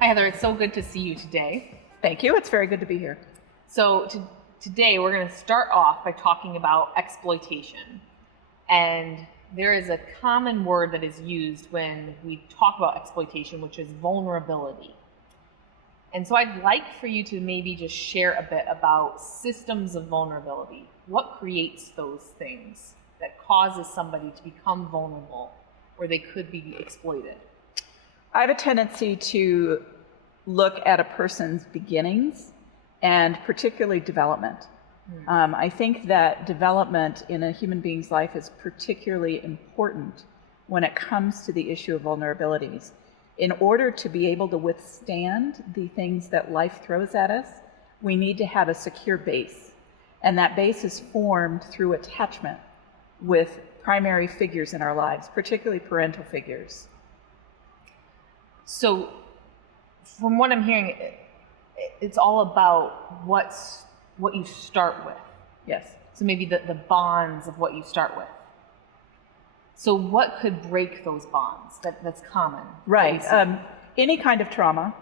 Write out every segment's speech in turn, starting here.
Hi, Heather. It's so good to see you today. Thank you. It's very good to be here. So today we're going to start off by talking about exploitation. And there is a common word that is used when we talk about exploitation, which is vulnerability. And so I'd like for you to maybe just share a bit about systems of vulnerability. What creates those things that causes somebody to become vulnerable where they could be exploited? I have a tendency to look at a person's beginnings and particularly development. I think that development in a human being's life is particularly important when it comes to the issue of vulnerabilities. In order to be able to withstand the things that life throws at us, we need to have a secure base. And that base is formed through attachment with primary figures in our lives, particularly parental figures. So from what I'm hearing, it's all about what you start with. Yes. So maybe the bonds of what you start with. So what could break those bonds that's common? Right. Any kind of trauma,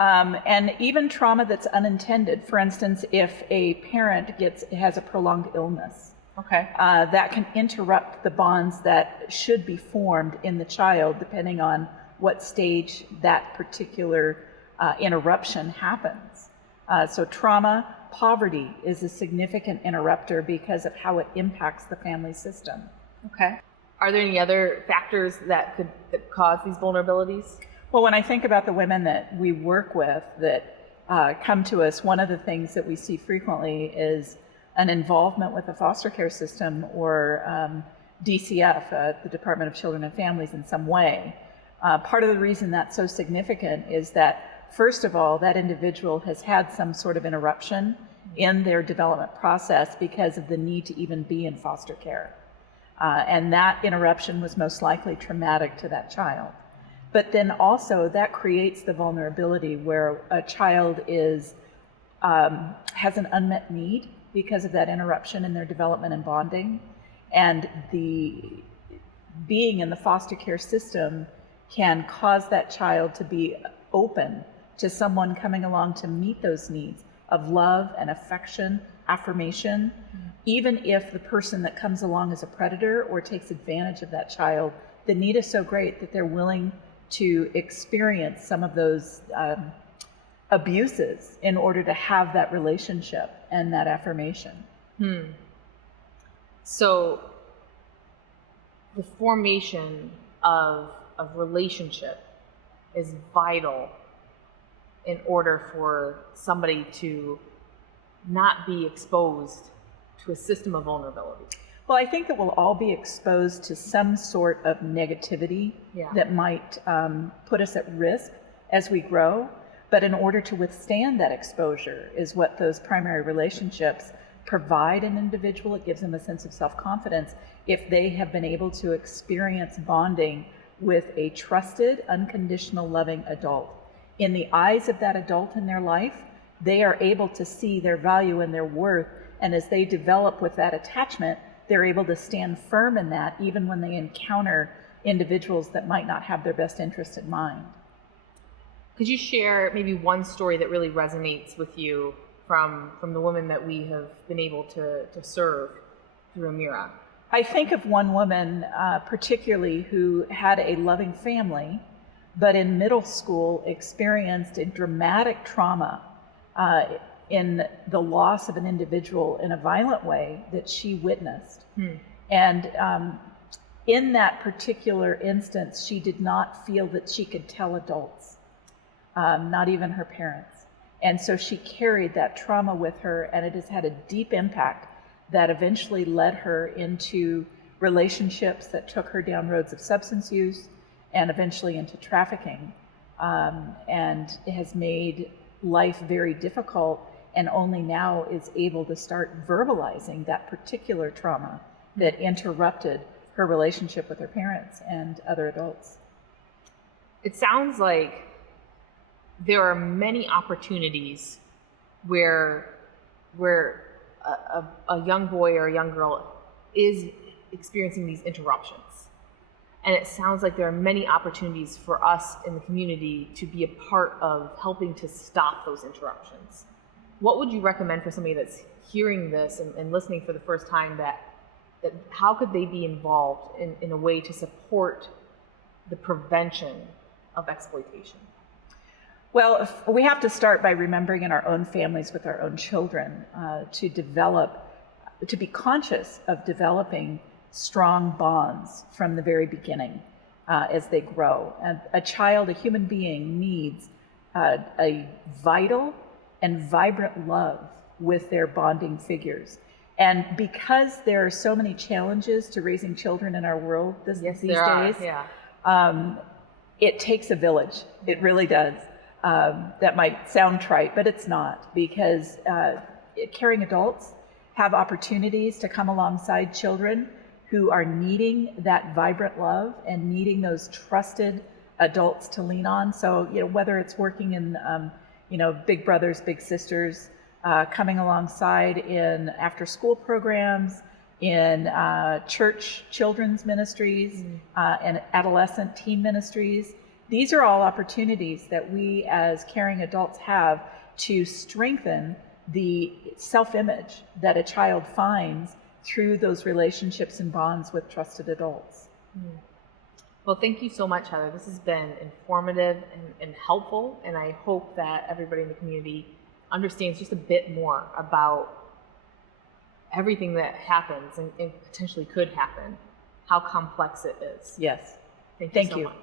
and even trauma that's unintended. For instance, if a parent has a prolonged illness, okay, that can interrupt the bonds that should be formed in the child, depending on what stage that particular interruption happens. So trauma, poverty is a significant interrupter because of how it impacts the family system. Okay. Are there any other factors that cause these vulnerabilities? Well, when I think about the women that we work with that come to us, one of the things that we see frequently is an involvement with the foster care system or DCF, the Department of Children and Families, in some way. Part of the reason that's so significant is that, first of all, that individual has had some sort of interruption in their development process because of the need to even be in foster care. And that interruption was most likely traumatic to that child. But then also that creates the vulnerability where a child has an unmet need because of that interruption in their development and bonding. And the being in the foster care system can cause that child to be open to someone coming along to meet those needs of love and affection, affirmation, even if the person that comes along is a predator or takes advantage of that child. The need is so great that they're willing to experience some of those abuses in order to have that relationship and that affirmation. So the formation of relationship is vital in order for somebody to not be exposed to a system of vulnerability. Well, I think that we'll all be exposed to some sort of negativity that might put us at risk as we grow. But in order to withstand that exposure is what those primary relationships provide an individual. It gives them a sense of self-confidence if they have been able to experience bonding with a trusted, unconditional, loving adult. In the eyes of that adult in their life, they are able to see their value and their worth. And as they develop with that attachment, they're able to stand firm in that even when they encounter individuals that might not have their best interest in mind. Could you share maybe one story that really resonates with you from the women that we have been able to serve through Amira? I think of one woman particularly who had a loving family, but in middle school experienced a dramatic trauma in the loss of an individual in a violent way that she witnessed. And in that particular instance, she did not feel that she could tell adults, not even her parents. And so she carried that trauma with her, and it has had a deep impact that eventually led her into relationships that took her down roads of substance use and eventually into trafficking, and it has made life very difficult, and only now is able to start verbalizing that particular trauma that interrupted her relationship with her parents and other adults. It sounds like there are many opportunities where a young boy or a young girl is experiencing these interruptions. And it sounds like there are many opportunities for us in the community to be a part of helping to stop those interruptions. What would you recommend for somebody that's hearing this and listening for the first time, that how could they be involved in a way to support the prevention of exploitation? Well, we have to start by remembering in our own families with our own children to be conscious of developing strong bonds from the very beginning as they grow. And a child, a human being, needs a vital and vibrant love with their bonding figures. And because there are so many challenges to raising children in our world these days, it takes a village. It really does. That might sound trite, but it's not, because caring adults have opportunities to come alongside children who are needing that vibrant love and needing those trusted adults to lean on. So, whether it's working in, big brothers, big sisters, coming alongside in after-school programs, in church children's ministries, and adolescent teen ministries. These are all opportunities that we as caring adults have to strengthen the self-image that a child finds through those relationships and bonds with trusted adults. Well, thank you so much, Heather. This has been informative and helpful, and I hope that everybody in the community understands just a bit more about everything that happens and potentially could happen, how complex it is. Yes. Thank you so much.